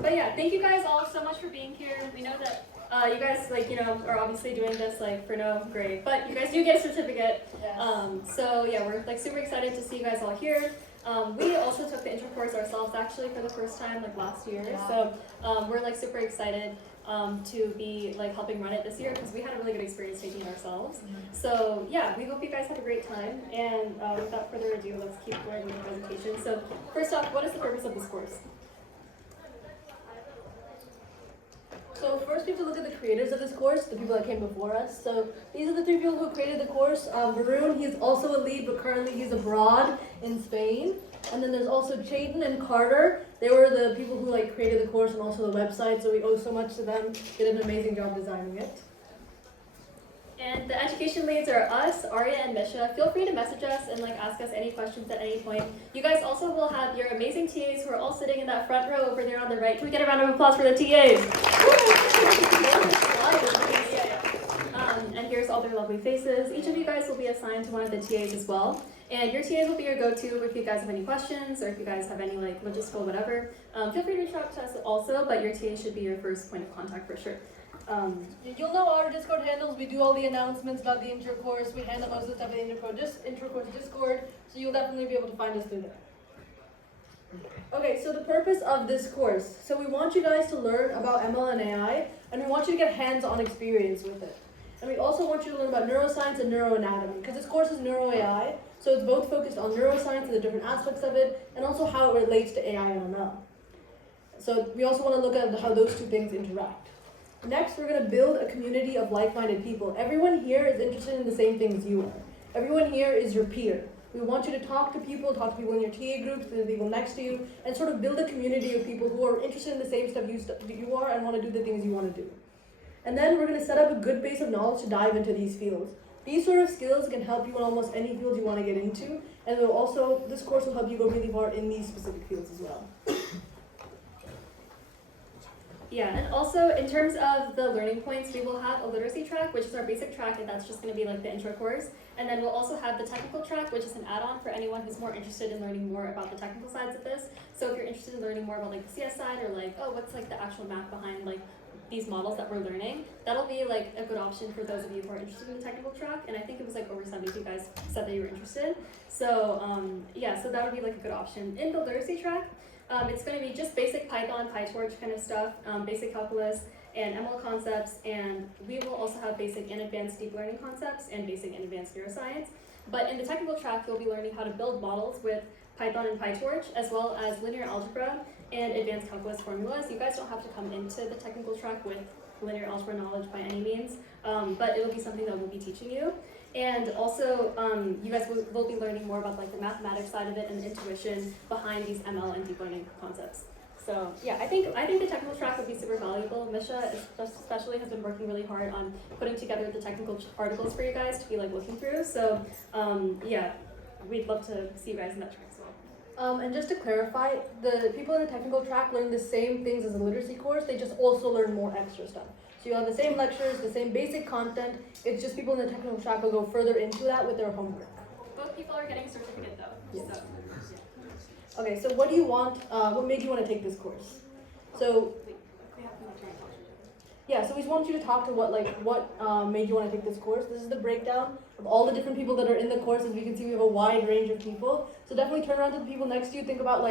But yeah, thank you guys all so much for being here. We know that you guys are obviously doing this for no grade, but you guys do get a certificate. Yes. So yeah, we're super excited to see you guys all here. We also took the intro course ourselves actually for the first time last year. Yeah. So we're super excited to be helping run it this year because we had a really good experience taking it ourselves. So yeah, we hope you guys have a great time. And without further ado, let's keep going with the presentation. So first off, what is the purpose of this course? So first we have to look at the creators of this course, the people that came before us. So these are the three people who created the course. Varun, he's also a lead, but currently he's abroad in Spain. And then there's also Chayton and Carter. They were the people who created the course and also the website, so we owe so much to them. They did an amazing job designing it. And the education leads are us, Arya, and Misha. Feel free to message us and ask us any questions at any point. You guys also will have your amazing TAs who are all sitting in that front row over there on the right. Can we get a round of applause for the TAs? And here's all their lovely faces. Each of you guys will be assigned to one of the TAs as well. And your TAs will be your go-to if you guys have any questions or if you guys have any logistical whatever. Feel free to reach out to us also, but your TA should be your first point of contact for sure. You'll know our Discord handles. We do all the announcements about the intro course. We handle most of the stuff in the intro course Discord, so you'll definitely be able to find us through there. Okay, so the purpose of this course. So we want you guys to learn about ML and AI, and we want you to get hands-on experience with it. And we also want you to learn about neuroscience and neuroanatomy, because this course is neuro AI, so it's both focused on neuroscience and the different aspects of it, and also how it relates to AI and ML. So we also want to look at how those two things interact. Next, we're going to build a community of like-minded people. Everyone here is interested in the same things you are. Everyone here is your peer. We want you to talk to people in your TA groups, the people next to you, and sort of build a community of people who are interested in the same stuff you are and want to do the things you want to do. And then we're going to set up a good base of knowledge to dive into these fields. These sort of skills can help you in almost any field you want to get into, and this course will help you go really far in these specific fields as well. Yeah, and also in terms of the learning points, we will have a literacy track, which is our basic track, and that's just going to be the intro course. And then we'll also have the technical track, which is an add-on for anyone who's more interested in learning more about the technical sides of this. So if you're interested in learning more about the CS side or what's the actual math behind these models that we're learning, that'll be a good option for those of you who are interested in the technical track. And I think it was over 70 of you guys said that you were interested. So yeah, so that would be a good option. In the literacy track, it's going to be just basic Python, PyTorch kind of stuff, basic calculus, and ML concepts, and we will also have basic and advanced deep learning concepts and basic and advanced neuroscience. But in the technical track, you'll be learning how to build models with Python and PyTorch, as well as linear algebra and advanced calculus formulas. You guys don't have to come into the technical track with linear algebra knowledge by any means, but it'll be something that we'll be teaching you. And also, you guys will be learning more about the mathematics side of it and the intuition behind these ML and deep learning concepts. So yeah, I think the technical track would be super valuable. Misha especially has been working really hard on putting together the technical articles for you guys to be looking through. So yeah, we'd love to see you guys in that track as well. And just to clarify, the people in the technical track learn the same things as a literacy course. They just also learn more extra stuff. So you have the same lectures, the same basic content. It's just people in the technical track will go further into that with their homework. Both people are getting a certificate though. Yes. So. Okay, so what do you want? What made you want to take this course? So yeah, so we just want you to talk to what made you want to take this course. This is the breakdown of all the different people that are in the course. As we can see, we have a wide range of people. So definitely turn around to the people next to you. Think about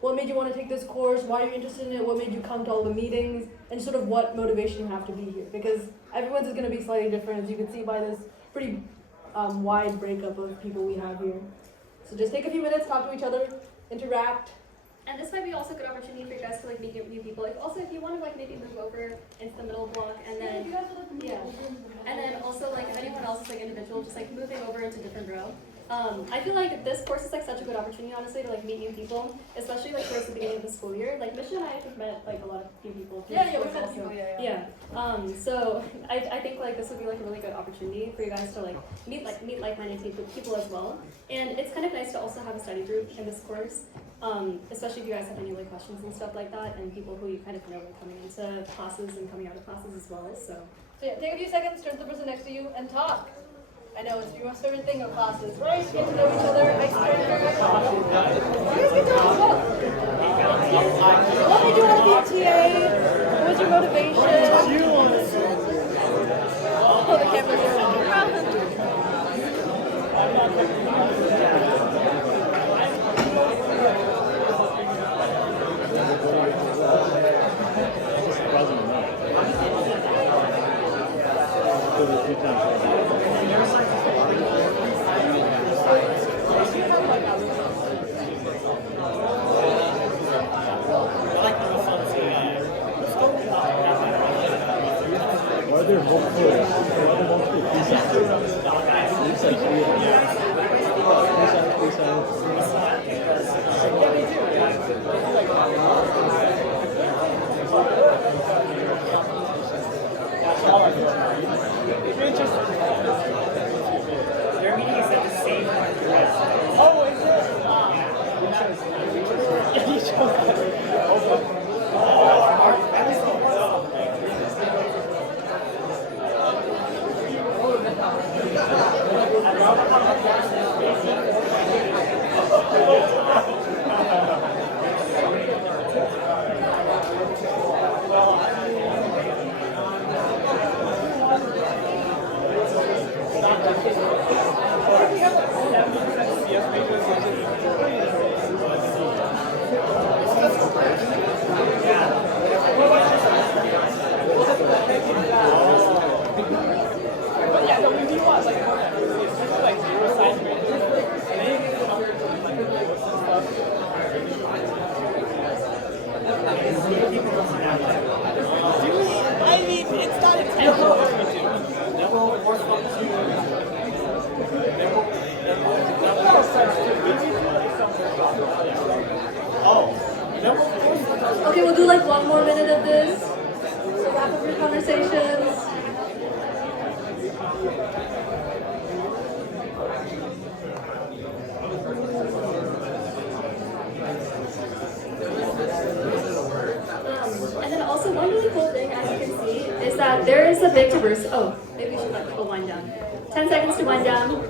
what made you want to take this course, why you're interested in it, what made you come to all the meetings, and sort of what motivation you have to be here. Because everyone's is going to be slightly different, as you can see by this pretty wide breakup of people we have here. So just take a few minutes, talk to each other, interact. And this might be also a good opportunity for you guys to meet new people. If you want to maybe move over into the middle block, and then and then also if anyone else is individual, just moving over into different row. I feel this course is such a good opportunity, honestly, to meet new people, especially towards the beginning of the school year. Misha and I have met a lot of new people. Yeah, we've met people. Yeah. So I think this would be a really good opportunity for you guys to meet like-minded people as well. And it's kind of nice to also have a study group in this course, especially if you guys have any questions and stuff like that, and people who you kind of know coming into classes and coming out of classes as well. So yeah, take a few seconds, turn to the person next to you, and talk. I know, it's your most favorite thing of classes, right? Get to know each other, icebreaker. You guys can talk as well. What made you want to be a TA? What was your motivation? Oh, the camera's here. Are there multiple pieces to it? Looks like three of them. Their meeting is at the same time. Oh, is I mean, it's not intentional. Okay, we'll do like 1 more minute of this. So wrap up your conversations. And then also one really cool thing, as you can see, is that there is a big diversity. Oh, maybe we should let people wind down. 10 seconds to wind down.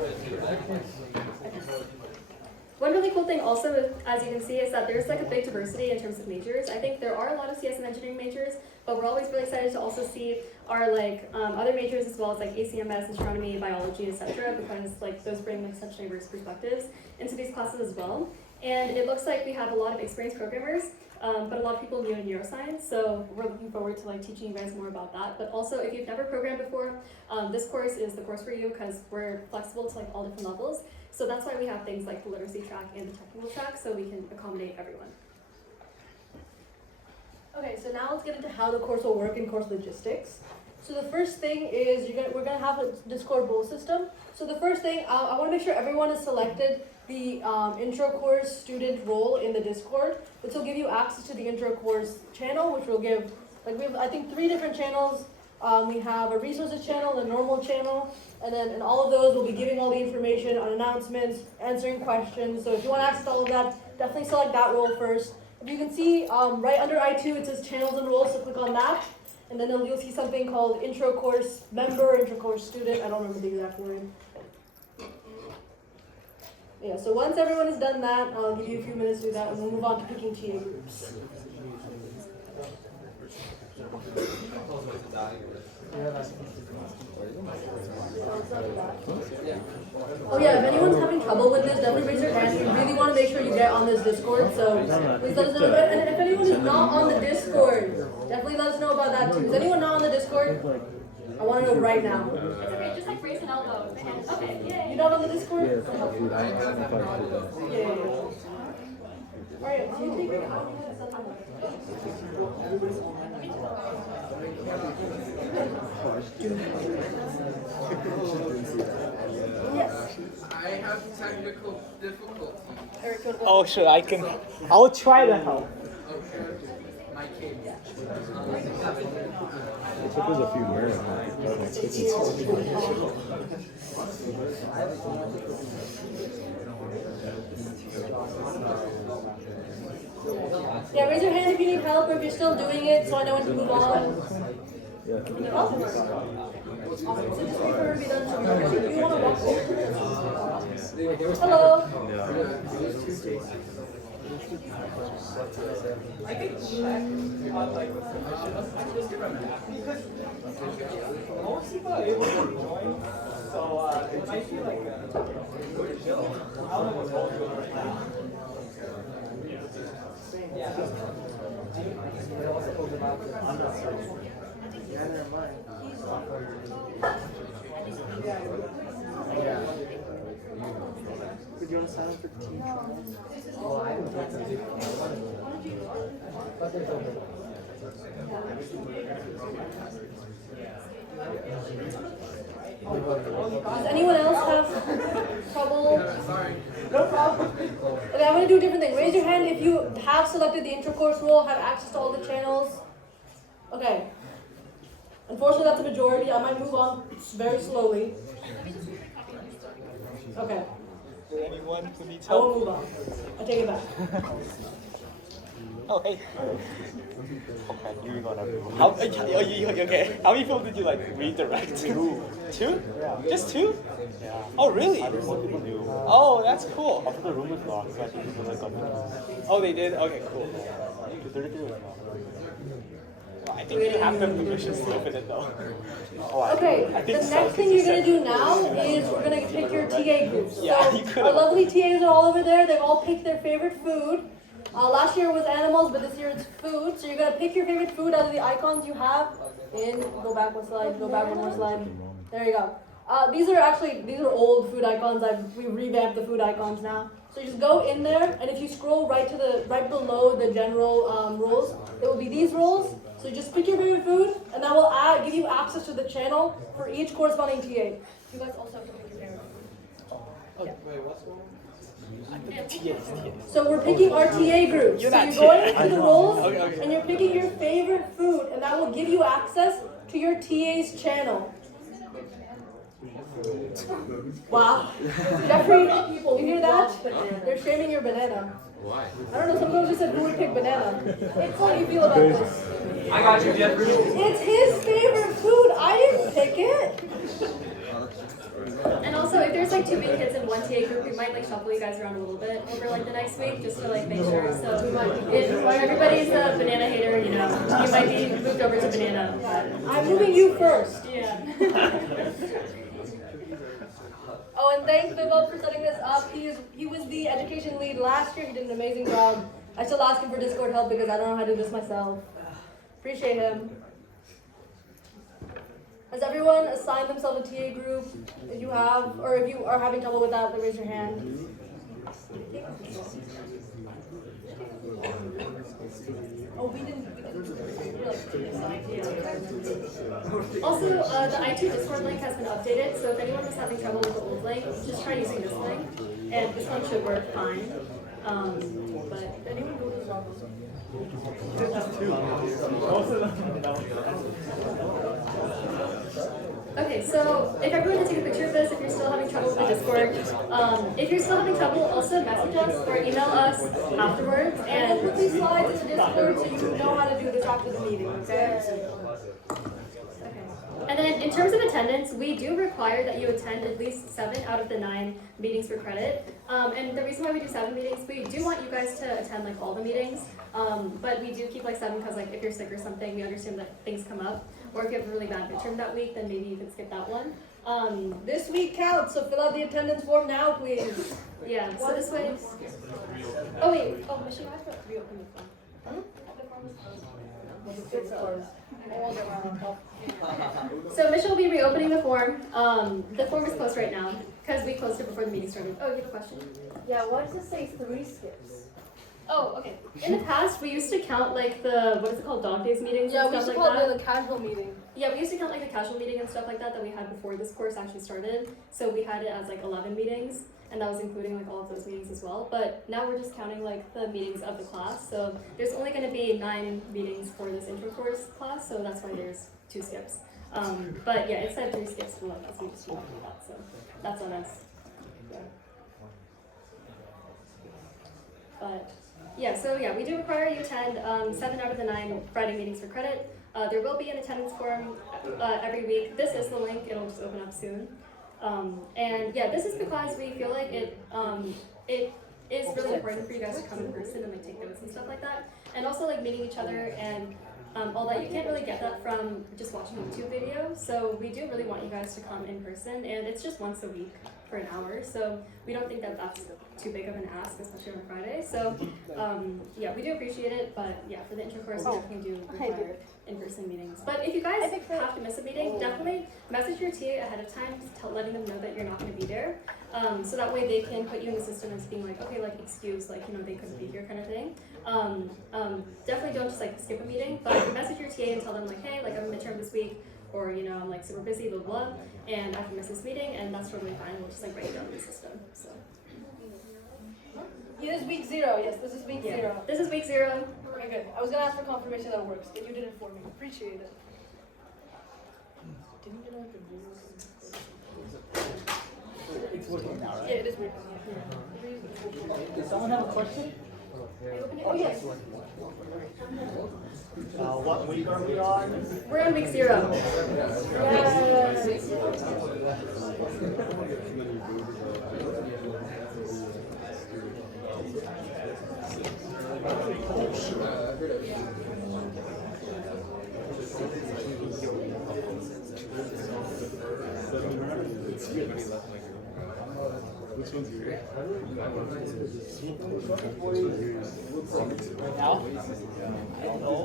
One really cool thing also, as you can see, is that there's like a big diversity in terms of majors. I think there are a lot of CS and engineering majors, but we're always really excited to also see our other majors as well as like ACMS, astronomy, biology, etc. because like those bring like such diverse perspectives into these classes as well. And it looks like we have a lot of experienced programmers, but a lot of people new in neuroscience. So we're looking forward to like teaching you guys more about that. But also, if you've never programmed before, this course is the course for you because we're flexible to like all different levels. So that's why we have things like the literacy track and the technical track, so we can accommodate everyone. Okay, so now let's get into how the course will work in course logistics. So the first thing is we're gonna have a Discord bowl system. So the first thing, I want to make sure everyone has selected the intro course student role in the Discord, which will give you access to the intro course channel, which will give, we have I think 3 different channels. We have a resources channel, a normal channel, and then in all of those we'll be giving all the information on announcements, answering questions. So if you want access to all of that, definitely select that role first. If you can see right under I2 it says channels and roles, so click on that. And then you'll see something called intro course member, intro course student, I don't remember the exact word. Yeah, so once everyone has done that, I'll give you a few minutes to do that and we'll move on to picking TA groups. Oh yeah, if anyone's having trouble with this, definitely raise your hand. We really want to make sure you get on this Discord, so please let us know. And if anyone is not on the Discord, definitely let us know about that too. Is anyone not on the Discord? I want to know right now. It's okay, just like raise an elbow. Okay, yay. You not on the Discord? Yeah. Yeah. Alright, so you take it out. Yes. I have technical difficulty. Oh, sure, I'll try to help. Okay. My kid. It took us a few minutes. Yeah, raise your hand if you need help or if you're still doing it so I know when to move on. Yeah. Need help? Awesome. So just wait for her to be done. So we don't get you. You want to walk over to her? Hello. I can check on like the submissions because most people are able to join, so it might be like I don't know what's going on. Yeah. Would you want to sign up for team trials? Does anyone else have trouble? Sorry. No problem. Okay, I'm gonna do a different thing. Raise your hand if you have selected the intra-course role, have access to all the channels. Okay. Unfortunately, that's a majority. I might move on very slowly. Okay. For anyone who needs I won't help. move on. I take it back. Oh, hey. Okay, you're gonna do. How? Okay. How many people did you like redirect? Two. Two? Yeah. Just two? Yeah. Oh, really? I think more people knew. Oh, that's cool. After the room was locked, so I think people like got me. Oh, they did? Okay, cool. The 33 was locked. Well, I think you have the permissions to open it though. Okay, I think the so, next thing 'cause you're you gonna said- do now is we're gonna pick your TA groups. Yeah, you So could've- our lovely TAs are all over there. They've all picked their favorite food. Last year was animals, but this year it's food. So you're gonna pick your favorite food out of the icons you have. Go back one slide, go back one more slide. There you go. These are old food icons. We revamped the food icons now. So you just go in there, and if you scroll right below the general rules, it will be these rules. So you just pick your favorite food, and that will give you access to the channel for each corresponding TA. You guys also have to pick your favorite food. Wait, what's going on? TAs. So we're picking our TA groups. You're So not you're going TA. into the rules, Okay. and you're picking your favorite food, and that will give you access to your TA's channel. Wow. Jeffrey, you hear that? They're shaming your banana. Why? I don't know, some girls just said who would pick banana. How do you feel about this? I got you, Jeffrey. It's his favorite food. I didn't pick it. And also, if there's like too many kids in one TA group, we might like shuffle you guys around a little bit over like the next week, just to like make sure. So if everybody's a banana hater, you know, you might be moved over to banana. I'm moving you first. Yeah. Oh, and thanks Vibel for setting this up. He was the education lead last year. He did an amazing job. I still ask him for Discord help because I don't know how to do this myself. Appreciate him. Has everyone assigned themselves a TA group? If you have, or if you are having trouble with that, then raise your hand. Oh, we didn't. We're like assigned. Also, the IT Discord link has been updated, so if anyone was having trouble with the old link, just try using this link, and this one should work fine. But anyone go to the wrong one? Okay, so if everyone can take a picture of this, if you're still having trouble with the Discord, if you're still having trouble, also message us or email us afterwards, And and put these slides in the Discord so you know how to do this after the meeting, okay? And then in terms of attendance, we do require that you attend at least 7 out of the 9 meetings for credit. And the reason why we do 7 meetings, we do want you guys to attend like all the meetings, but we do keep like 7 because like if you're sick or something, we understand that things come up. Or if you have a really bad midterm that week, then maybe you can skip that one. This week counts, so fill out the attendance form now, please. Yeah, so this way. Oh wait, oh Michelle, I have to reopen the form. It's closed. So Michelle will be reopening the form. The form is closed right now because we closed it before the meeting started. Oh, you have a question? Yeah, why does it say 3 skips? Oh, okay. In the past, we used to count like the, what is it called, dog days meetings Yeah, and we used stuff to like call that. it the casual meeting. Yeah, we used to count like the casual meeting and stuff like that we had before this course actually started. So we had it as like 11 meetings, and that was including like all of those meetings as well. But now we're just counting like the meetings of the class. So there's only going to be 9 meetings for this intro course class, so that's why there's 2 skips. But yeah, it said 3 skips below that, so we just didn't do that. So that's on us. Yeah. But Yeah, so yeah, we do require you attend 7 out of the 9 Friday meetings for credit. There will be an attendance form every week. This is the link, it'll just open up soon. And yeah, this is because we feel like it is really important for you guys to come in person and like take notes and stuff like that. And also like meeting each other and all that. You can't really get that from just watching a YouTube video. So we do really want you guys to come in person, and it's just once a week for an hour. So we don't think that that's too big of an ask, especially on a Friday. So yeah, we do appreciate it, but yeah, for the intercourse, we definitely do require in-person meetings. But if you guys have to miss a meeting, definitely message your TA ahead of time, letting them know that you're not going to be there. So that way they can put you in the system as being like, okay, like excuse, like, you know, they couldn't be here kind of thing. Definitely don't just like skip a meeting, but message your TA and tell them like, hey, like I'm midterm this week, or you know, I'm like super busy, blah blah, and I have to miss this meeting, and that's totally fine. We'll just like write it down in the system. So. It is week 0. Yes, this is week 0. This is week 0. Okay, good. I was gonna ask for confirmation that it works, but you did it for me. Appreciate it. Didn't you know I could do this? It's working now, right? Yeah, it is working. Does someone have a question? Oh yes. What week are we on? We're on week 0. Yes. Which one's yours? Right now? I don't know.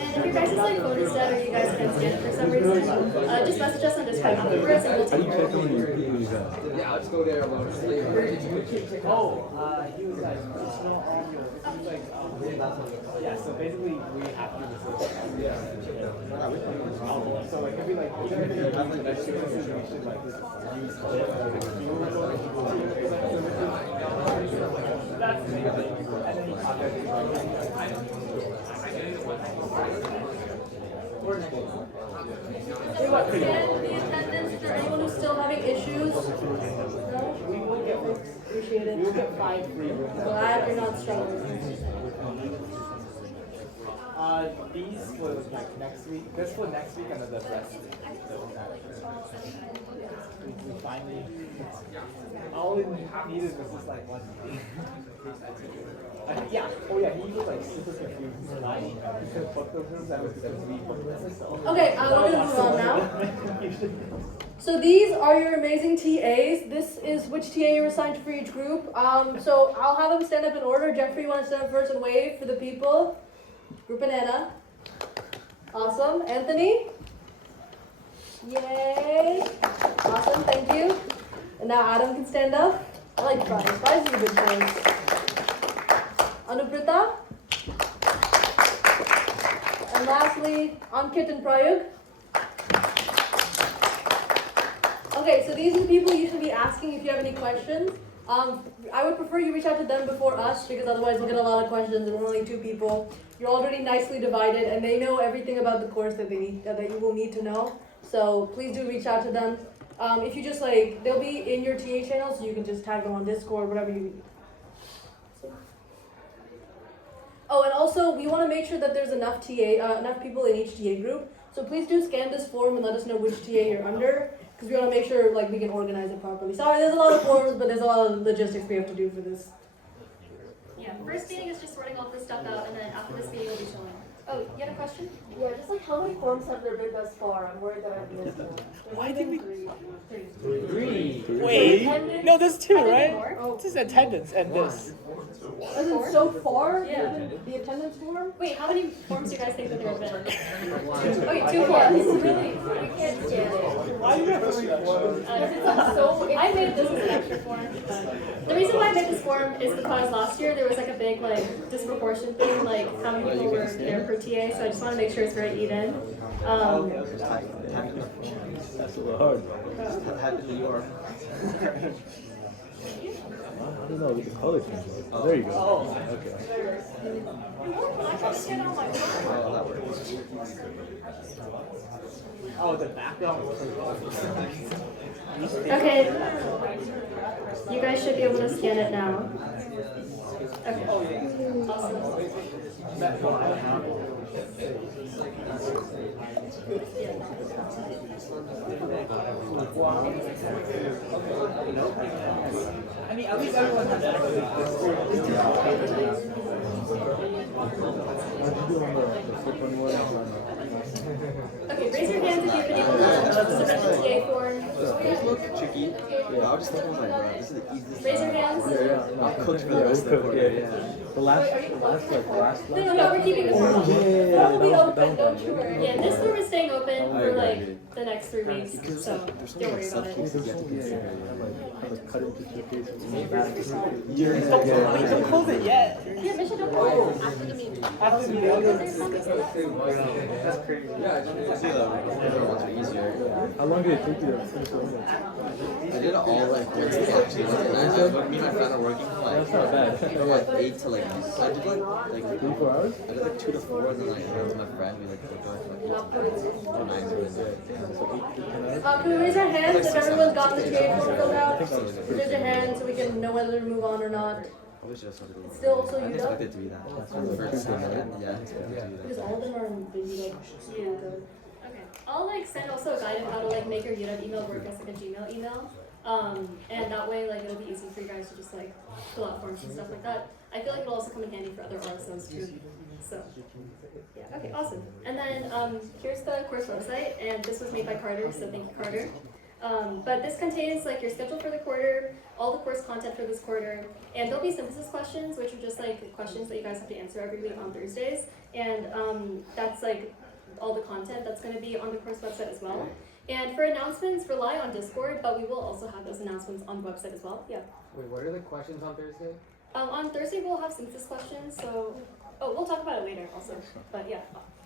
And if your guys' like phone is dead or you guys can't scan it for some reason, just message us on Discord afterwards and we'll How do take you care check of on it. your Yeah, I'll just go there alone. Oh, he was like, yeah, so basically we have to do this. So like, if we like, even if you have like excuses, we should like use that's the thing. And then you contact Scan the attendance for anyone who's still having issues. No? we will get Appreciate it. we will get 5 free rooms. Glad you're not struggling. These for like next week. This for next week and then the rest. We finally. All we needed was just like one meeting. Yeah. Oh yeah. He was like super confused because both those rooms. That was because we booked them. So. Okay, we're gonna move on now. So these are your amazing TAs. This is which TA you're assigned for each group. So I'll have them stand up in order. Jeffrey, you want to stand up first and wave for the people? Group Banana. Awesome. Anthony? Yay. Awesome, thank you. And now Adam can stand up. I like Prize. Prize is a good choice. Anuprita? And lastly, Ankit and Prayug. Okay, so these are the people you should be asking if you have any questions. I would prefer you reach out to them before us because otherwise we'll get a lot of questions and we're only 2 people. You're already nicely divided and they know everything about the course that you will need to know. So please do reach out to them. If you just like, they'll be in your TA channel so you can just tag them on Discord, whatever you need. Oh, and also we want to make sure that there's enough people in each TA group. So please do scan this form and let us know which TA you're under. Because we want to make sure like we can organize it properly. Sorry, there's a lot of forms, but there's a lot of logistics we have to do for this. Yeah, first meeting is just sorting all this stuff out, and then after this meeting we'll be showing. Oh, you had a question? Yeah, just like how many forms have there been thus far? I'm worried that I've missed one. Why did we? 3. Wait, no, there's 2, right? More? This is attendance and this. As in so far, Yeah. the attendance form? Wait, how many forms do you guys think that there have been? Okay, 2 forms. Really? We can't stand it. Why do you have 3 forms? I made this as an extra form. The reason why I made this form is because last year there was like a big like disproportion thing, like how many people were there per TA, so I just want to make sure it's very even. That's a little hard. Had to be your. No, with the color change. Oh, there you go. Oh. Okay. Oh, that works. Oh, the background was Okay. You guys should be able to scan it now. Okay. Awesome. I mean, at least everyone has access to Discord. Okay, raise your hands if you've been able to submit the TA form. Facebook, tricky. Yeah, I was just thinking like, bro, this is the easiest. Raise your hands. Yeah. I'm cooked for the rest of the quarter. Yeah. The last. No, we're keeping this form open. It will be open, don't you worry. Yeah, this form is staying open I for agree. like the next 3 weeks, Because so there's so don't many worry about it. subcases you have to consider. Like cut into two cases. Wait, don't close it yet. Yeah, Misha, don't close it. After the meeting. After the meeting. There's something That's crazy. Yeah, the other ones are easier. How long did it take you to finish the homework? I did it all like Thursday actually. Me and my friend are working from like That's not bad. from like 8 to like so I did like 3 4 hours? I did like 2 to 4 and then like I went to my friend we like worked on like 8 to 9 Can we raise our hands if everyone's got the TA form filled out? so Raise your hand so we can know whether to move on or not. I wish I started It's still also I didn't you expect done? it to be that. First time, yeah. Because all of them are busy, like, Yeah. Okay. I'll like send also a guide on how to like make your UW email work as like a Gmail email. And that way like it'll be easy for you guys to just like fill out forms and stuff like that. I feel like it'll also come in handy for other RSOs too. So yeah, okay, awesome. And then here's the course website, and this was made by Carter, so thank you, Carter. But this contains like your schedule for the quarter, all the course content for this quarter, and there'll be synthesis questions, which are just like questions that you guys have to answer every week on Thursdays. And that's like all the content that's going to be on the course website as well. And for announcements, rely on Discord, but we will also have those announcements on the website as well. Yeah. Wait, what are the questions on Thursday? On Thursday we'll have synthesis questions, so we'll talk about it later also. But yeah,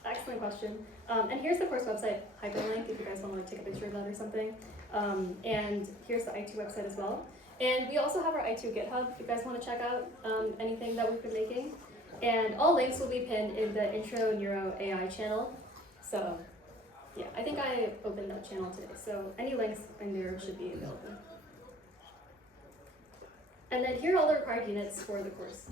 excellent question. And here's the course website hyperlink if you guys want to like take a picture of that or something. And here's the I2 website as well. And we also have our I2 GitHub if you guys want to check out anything that we've been making. And all links will be pinned in the Intro Neuro AI channel. So yeah, I think I opened that channel today. So any links in there should be available. And then here are all the required units for the course.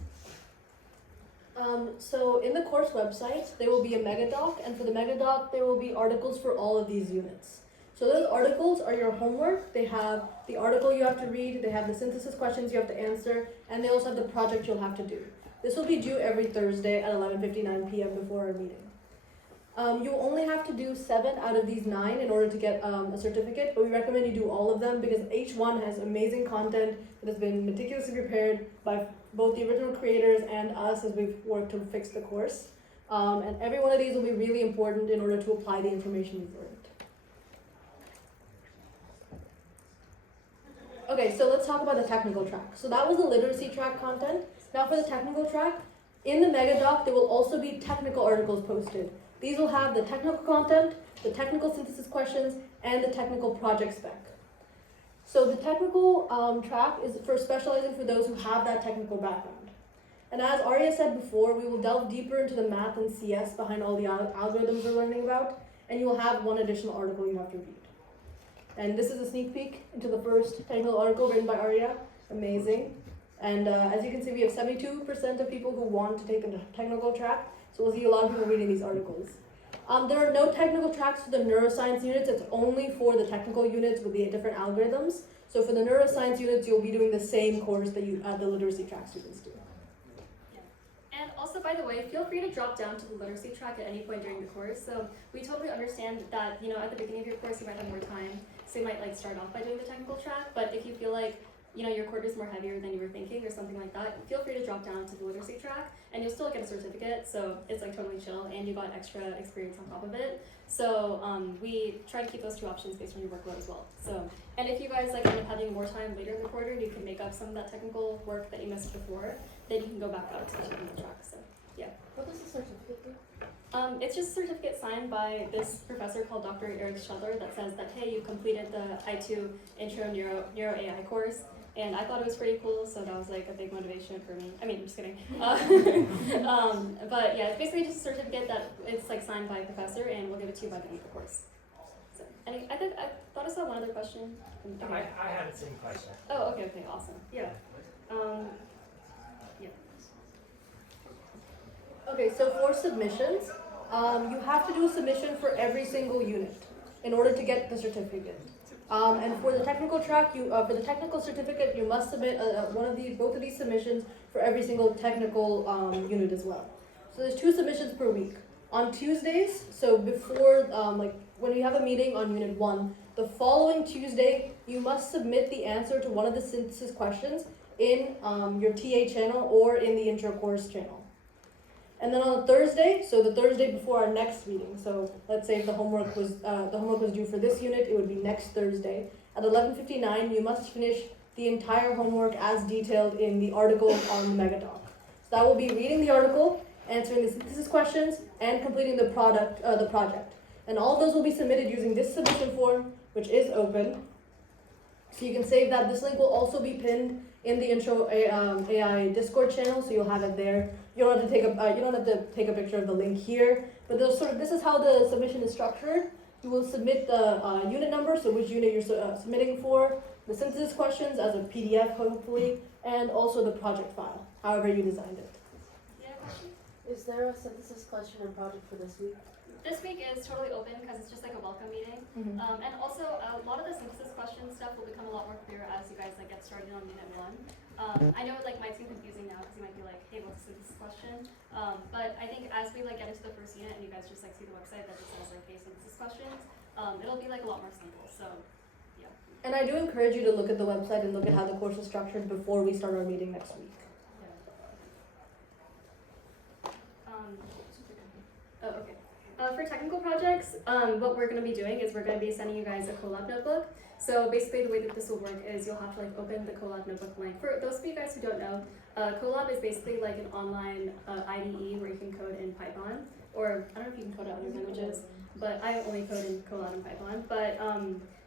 So in the course website, there will be a megadoc, and for the megadoc, there will be articles for all of these units. So those articles are your homework. They have the article you have to read, they have the synthesis questions you have to answer, and they also have the project you'll have to do. This will be due every Thursday at 11:59 p.m. before our meeting. You only have to do 7 out of these 9 in order to get a certificate, but we recommend you do all of them because each one has amazing content that has been meticulously prepared by both the original creators and us as we've worked to fix the course. And every one of these will be really important in order to apply the information you've learned. Okay, so let's talk about the technical track. So that was the literacy track content. Now for the technical track, in the megadoc, there will also be technical articles posted. These will have the technical content, the technical synthesis questions, and the technical project spec. So the technical track is for specializing for those who have that technical background. And as Arya said before, we will delve deeper into the math and CS behind all the algorithms we're learning about, and you will have one additional article you have to read. And this is a sneak peek into the first technical article written by Arya. Amazing. And as you can see, we have 72% of people who want to take a technical track. So we'll see a lot of people reading these articles. There are no technical tracks for the neuroscience units. It's only for the technical units with the different algorithms. So for the neuroscience units, you'll be doing the same course that the literacy track students do. And also, by the way, feel free to drop down to the literacy track at any point during the course. So we totally understand that, at the beginning of your course, you might have more time. So you might like start off by doing the technical track. But if you feel like, your quarter is more heavier than you were thinking or something like that, feel free to drop down to the literacy track and you'll still get a certificate. So it's like totally chill and you got extra experience on top of it. So we try to keep those 2 options based on your workload as well. So, and if you guys like end up having more time later in the quarter and you can make up some of that technical work that you missed before, then you can go back out to the technical track. So What does the certificate do? It's just a certificate signed by this professor called Dr. Eric Schudler that says that, hey, you completed the I2 Intro Neuro AI course. And I thought it was pretty cool, so that was like a big motivation for me. I mean, I'm just kidding. But yeah, it's basically just a certificate that it's like signed by a professor, and we'll give it to you by the end of the course. So, I thought I saw one other question. I had the same question. Oh, okay, awesome. Yeah. Yeah. Okay, so for submissions, you have to do a submission for every single unit in order to get the certificate. And for the technical track, for the technical certificate, you must submit both of these submissions for every single technical unit as well. So there's 2 submissions per week. On Tuesdays, so before when you have a meeting on Unit 1, the following Tuesday, you must submit the answer to one of the synthesis questions in your TA channel or in the intro course channel. And then on Thursday, so the Thursday before our next meeting, so let's say if the homework was due for this unit, it would be next Thursday. At 11:59, you must finish the entire homework as detailed in the article on the Megadoc. So that will be reading the article, answering the synthesis questions, and completing the project. And all those will be submitted using this submission form, which is open. So you can save that. This link will also be pinned in the Intro AI Discord channel, so you'll have it there. You don't have to take a picture of the link here, but this is how the submission is structured. You will submit the unit number, so which unit you're submitting for, the synthesis questions as a PDF hopefully, and also the project file, however you designed it. Yeah, question? Is there a synthesis question and project for this week? This week is totally open because it's just like a welcome meeting. Mm-hmm. And also a lot of the synthesis question stuff will become a lot more clear as you guys like get started on Unit 1. I know it like might seem confusing now because you might be like, hey, what's a synthesis question? But I think as we like get into the first unit and you guys just like see the website that just says like, hey, synthesis questions, it'll be like a lot more simple. So yeah. And I do encourage you to look at the website and look at how the course is structured before we start our meeting next week. Oh, okay. For technical projects, what we're going to be doing is we're going to be sending you guys a Colab notebook. So basically the way that this will work is you'll have to like open the Colab notebook link. For those of you guys who don't know, Colab is basically like an online IDE where you can code in Python, or I don't know if you can code out other languages, but I only code in Colab and Python. But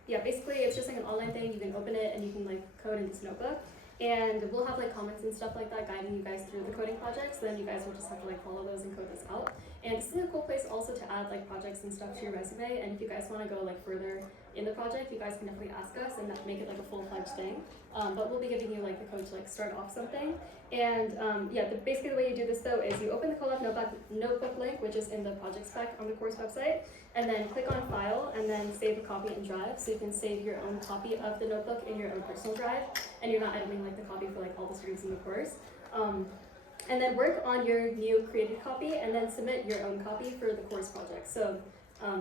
yeah, basically it's just like an online thing. You can open it and you can like code in this notebook. And we'll have like comments and stuff like that guiding you guys through the coding projects. So then you guys will just have to like follow those and code this out. And this is a cool place also to add like projects and stuff to your resume. And if you guys want to go like further in the project, you guys can definitely ask us and make it like a full-fledged thing. But we'll be giving you like the code to like start off something. And yeah, basically the way you do this though is you open the Colab notebook link, which is in the project spec on the course website, and then click on File and then save a copy in Drive. So you can save your own copy of the notebook in your own personal drive, and you're not editing like the copy for like all the students in the course. And then work on your new created copy and then submit your own copy for the course project. So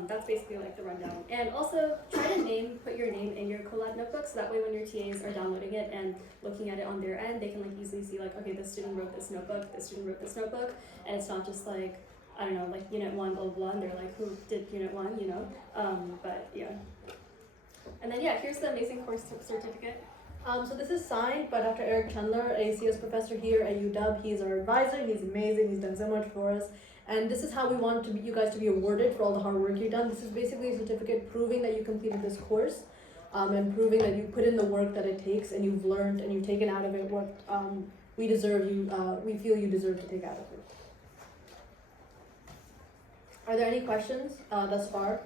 that's basically like the rundown. And also try to put your name in your Colab notebook so that way when your TAs are downloading it and looking at it on their end, they can like easily see like, okay, this student wrote this notebook, this student wrote this notebook, and it's not just like, I don't know, like Unit 1, blah, blah, blah, and they're like, who did Unit 1, you know? But yeah. And then yeah, here's the amazing course certificate. So this is signed by Dr. Eric Chandler, a CS professor here at UW. He's our advisor. He's amazing. He's done so much for us. And this is how we want you guys to be awarded for all the hard work you've done. This is basically a certificate proving that you completed this course and proving that you put in the work that it takes and you've learned and you've taken out of it what we feel you deserve to take out of it. Are there any questions thus far?